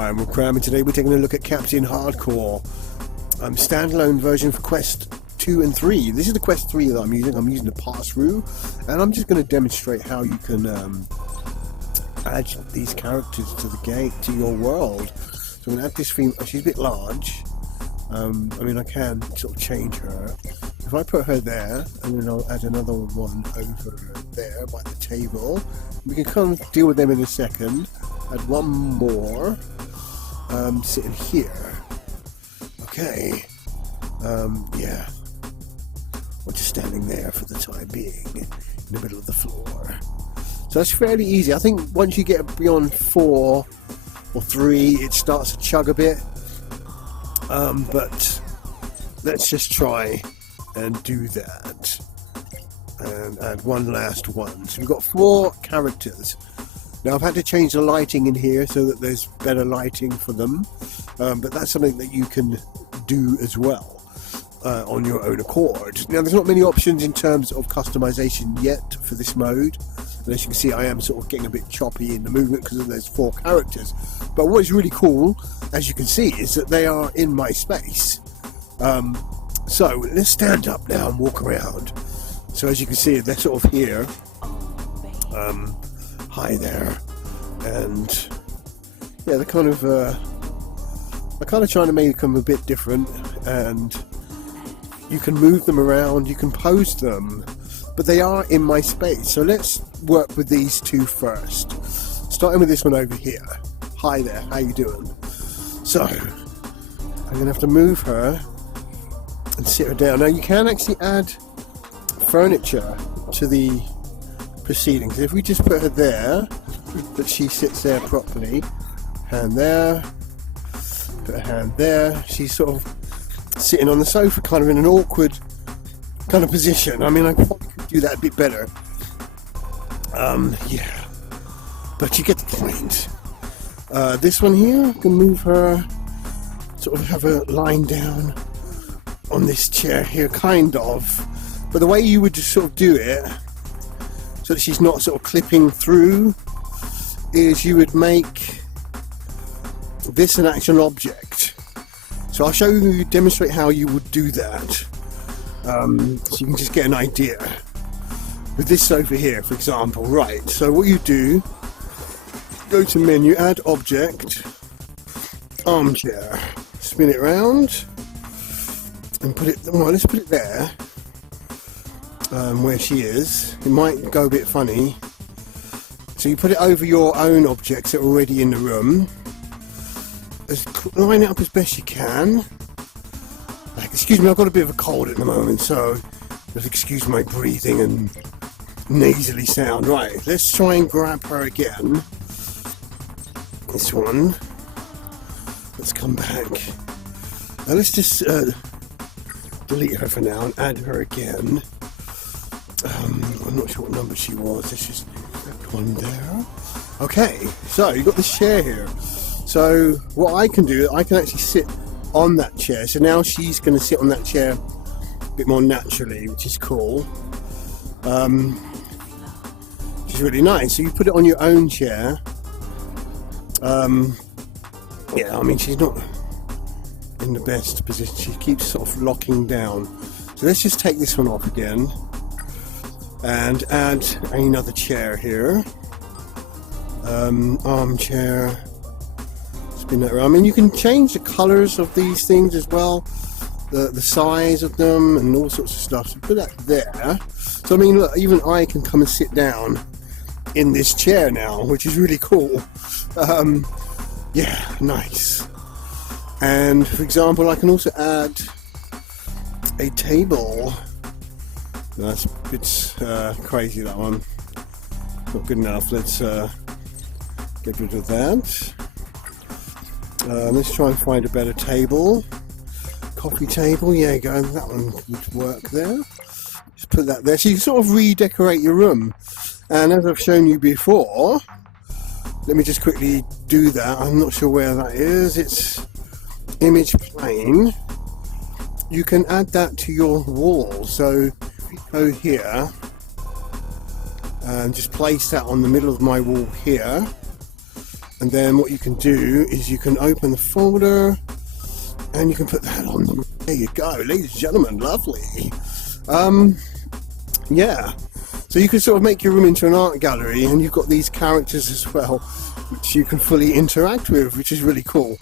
Hi, I'm Cram, and today we're taking a look at Captain Hardcore standalone version for Quest 2 and 3. This is the Quest 3 that I'm using. I'm using the Passthrough, and I'm just going to demonstrate how you can add these characters to the game, to your world. So I'm going to add this theme. She's a bit large. I mean, I can sort of change her. If I put her there, and then I'll add another one over there by the table. We can kind of deal with them in a second. Add one more sitting here. Okay. Yeah. We're just standing there for the time being in the middle of the floor. So that's fairly easy. I think once you get beyond 4 or 3, it starts to chug a bit. But let's just try and do that. And add one last one. So we've got 4 characters. Now I've had to change the lighting in here so that there's better lighting for them, but that's something that you can do as well on your own accord. Now there's not many options in terms of customization yet for this mode, and as you can see I am sort of getting a bit choppy in the movement because there's 4 characters, but what is really cool, as you can see, is that they are in my space. So let's stand up now and walk around. So as you can see, they're sort of here. Hi there, and yeah, they're kind of trying to make them a bit different, and you can move them around, you can pose them, but they are in my space. So let's work with these 2 first, starting with this one over here. Hi there, how you doing? So I'm gonna have to move her and sit her down. Now you can actually add furniture to the proceedings. If we just put her there, that she sits there properly, hand there, put her hand there, she's sort of sitting on the sofa kind of in an awkward kind of position. I mean, I probably could do that a bit better, yeah, but you get the point. This one here, I can move her, sort of have her lying down on this chair here, kind of, but the way you would just sort of do it so that she's not sort of clipping through is you would make this an action object. So I'll show you, demonstrate how you would do that, so you can just get an idea. With this sofa here, for example, right, so what you do, go to menu, add object, armchair, spin it around, and put it, well, let's put it there. Where she is. It might go a bit funny, so you put it over your own objects that are already in the room. Line it up as best you can. Excuse me, I've got a bit of a cold at the moment, so just excuse my breathing and nasally sound. Right, let's try and grab her again. This one. Let's come back. Now let's just delete her for now and add her again. I'm not sure what number she was. This is that one there. Okay, so you've got the chair here. So what I can do, I can actually sit on that chair. So now she's going to sit on that chair a bit more naturally, which is cool. Which is really nice. So you put it on your own chair. Yeah, I mean, she's not in the best position. She keeps sort of locking down. So let's just take this one off again and add another chair here. Armchair, spin that around. I mean, you can change the colors of these things as well, the size of them and all sorts of stuff. So put that there. So I mean, look, even I can come and sit down in this chair now, which is really cool. Yeah, nice. And for example, I can also add a table. That's a bit crazy, that one. Not good enough. Let's get rid of that. Let's try and find a better table. Coffee table, yeah, go. That one would work there. Just put that there. So you can sort of redecorate your room. And as I've shown you before, let me just quickly do that. I'm not sure where that is. It's image plane. You can add that to your wall. So go here and just place that on the middle of my wall here, And then what you can do is you can open the folder and you can put that on them. There you go, ladies and gentlemen, lovely. Yeah, so you can sort of make your room into an art gallery, and you've got these characters as well, which you can fully interact with, which is really cool.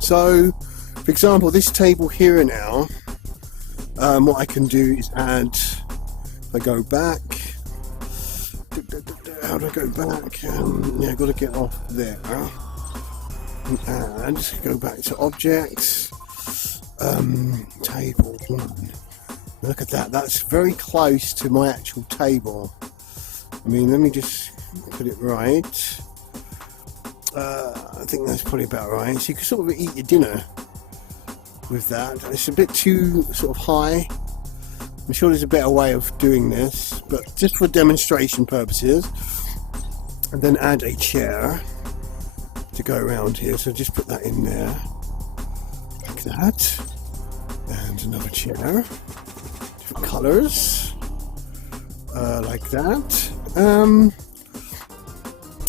So, for example, this table here now, what I can do is add, if I go back, how do I go back? Yeah, I've got to get off there. And go back to objects, table 1. Look at that, that's very close to my actual table. I mean, let me just put it right. I think that's probably about right. So you can sort of eat your dinner with that. It's a bit too sort of high. I'm sure there's a better way of doing this, but just for demonstration purposes. And then add a chair to go around here. So just put that in there, like that. And another chair. Different colours, like that.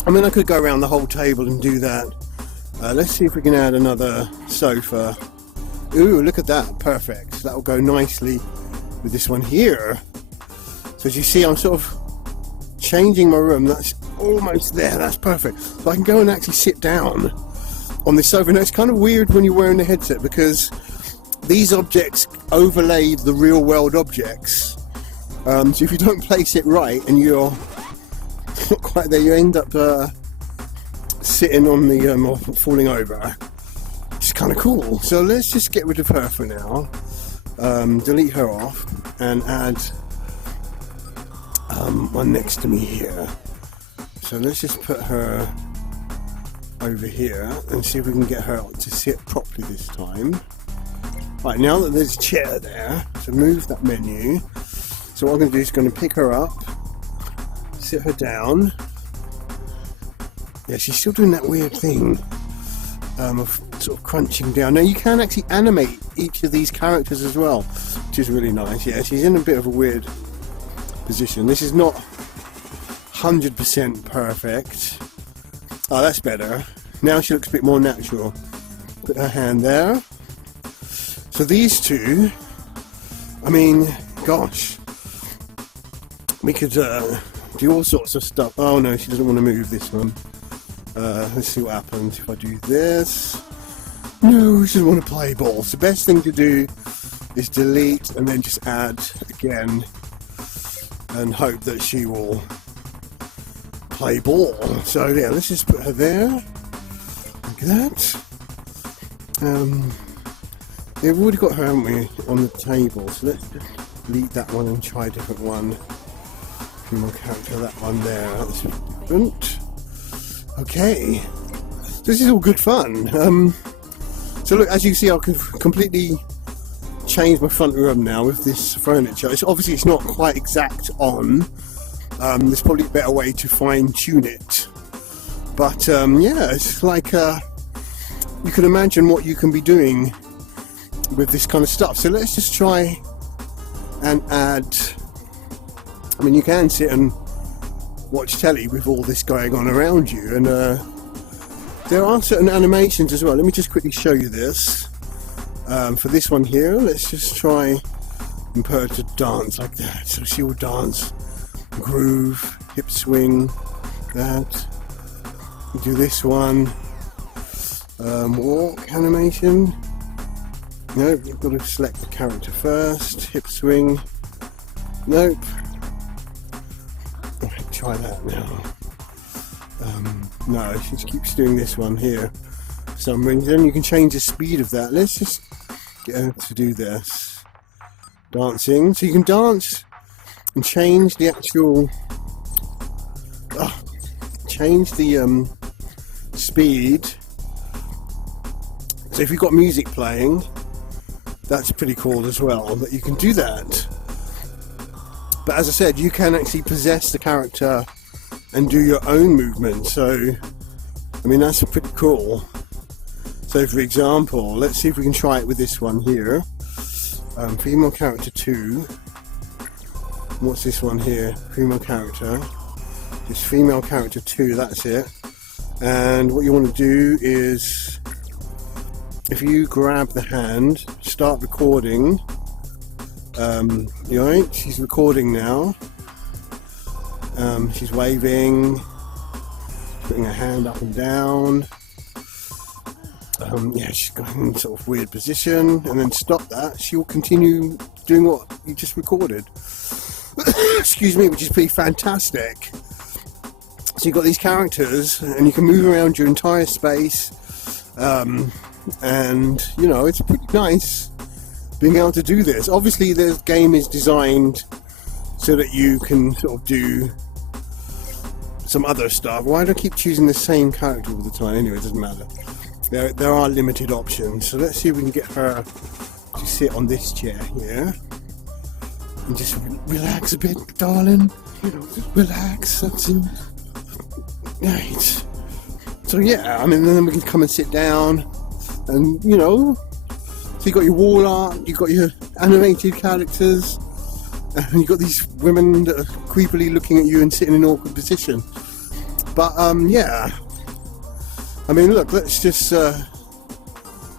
I mean, I could go around the whole table and do that. Let's see if we can add another sofa. Ooh, look at that, perfect. That will go nicely with this one here. So as you see, I'm sort of changing my room. That's almost there, that's perfect. So I can go and actually sit down on this sofa. Now it's kind of weird when you're wearing the headset, because these objects overlay the real world objects. So if you don't place it right and you're not quite there, you end up sitting on the or falling over. It's kind of cool. So let's just get rid of her for now. Delete her off and add one next to me here. So let's just put her over here and see if we can get her to sit properly this time. Right, now that there's a chair there, so move that menu. So what I'm going to do is going to pick her up, sit her down. Yeah, she's still doing that weird thing of sort of crunching down. Now you can actually animate each of these characters as well, which is really nice. Yeah, she's in a bit of a weird position. This is not 100% perfect. Oh, that's better. Now she looks a bit more natural. Put her hand there. So these two, I mean, gosh, we could do all sorts of stuff. Oh no, she doesn't want to move this one. Let's see what happens if I do this. No, she doesn't want to play ball. So the best thing to do is delete and then just add again and hope that she will play ball. So yeah, let's just put her there, like that. Yeah, we've already got her, haven't we, on the table, so let's just delete that one and try a different one. Female character, that one there, that's different. Okay, this is all good fun. So look, as you see, I can completely change my front room now with this furniture. Obviously it's not quite exact on. There's probably a better way to fine tune it. But yeah, it's like you can imagine what you can be doing with this kind of stuff. So let's just try and add, I mean, you can sit and watch telly with all this going on around you, and there are certain animations as well. Let me just quickly show you this. For this one here, let's just try and put her to dance like that. So she will dance, groove, hip swing, that. Do this one, walk animation. Nope, you've got to select the character first. Hip swing. Nope. Right, try that now. No, she just keeps doing this one here for some reason. You can change the speed of that. Let's just get her to do this. Dancing. So you can dance and change the actual... change the speed. So if you've got music playing, that's pretty cool as well, that you can do that. But as I said, you can actually possess the character and do your own movement. So, I mean, that's pretty cool. So for example, let's see if we can try it with this one here. Female character 2. What's this one here? Female character. Just female character 2, that's it. And what you want to do is, if you grab the hand, start recording. You right? She's recording now. She's waving, putting her hand up and down. Yeah, she's got in sort of weird position, and then stop that. She will continue doing what you just recorded. Excuse me, which is pretty fantastic. So you've got these characters, and you can move around your entire space, and you know, it's pretty nice being able to do this. Obviously, the game is designed so that you can sort of do some other stuff. Why do I keep choosing the same character all the time? Anyway, it doesn't matter. There are limited options. So let's see if we can get her to sit on this chair here and just relax a bit, darling. You know, just relax. That's it. Right. So yeah, I mean, then we can come and sit down, and you know, so you got your wall art, you got your animated characters, and you got these women that are creepily looking at you and sitting in an awkward position. But yeah, I mean, look, let's just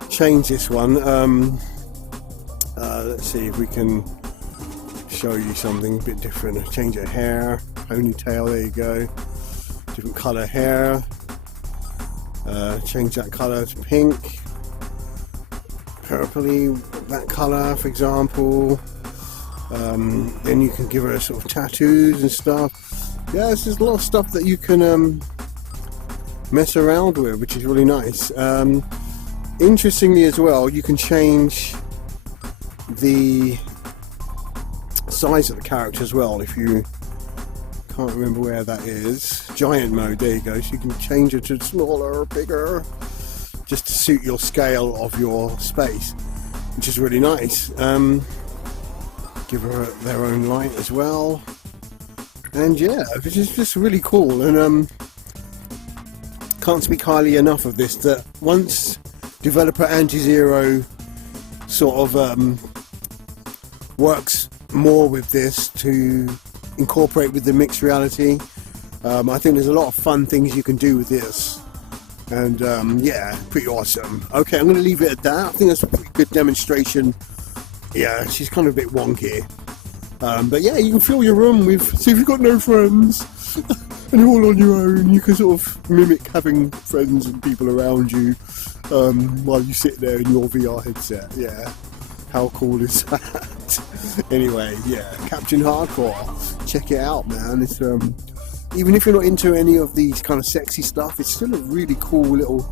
change this one. Let's see if we can show you something a bit different. Change her hair, ponytail, there you go. Different colour hair. Change that colour to pink. Purpley, that colour, for example. Then you can give her sort of tattoos and stuff. Yeah, there's a lot of stuff that you can mess around with, which is really nice. Interestingly as well, you can change the size of the character as well. If you can't remember where that is, giant mode, there you go. So you can change it to smaller or bigger, just to suit your scale of your space, which is really nice. Give her their own light as well, and yeah, which is just really cool. And can't speak highly enough of this, that once developer Anti-Zero sort of works more with this to incorporate with the mixed reality, I think there's a lot of fun things you can do with this, and yeah, pretty awesome. Okay, I'm going to leave it at that. I think that's a pretty good demonstration. Yeah, she's kind of a bit wonky, but yeah, you can fill your room with, so if you've got no friends and you're all on your own, you can sort of mimic having friends and people around you while you sit there in your VR headset. Yeah, how cool is that? Anyway, yeah, Captain Hardcore, check it out, man. It's even if you're not into any of these kind of sexy stuff, it's still a really cool little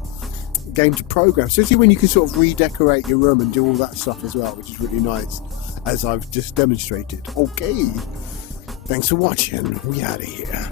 game to program, especially when you can sort of redecorate your room and do all that stuff as well, which is really nice, as I've just demonstrated. Okay, thanks for watching. We out of here.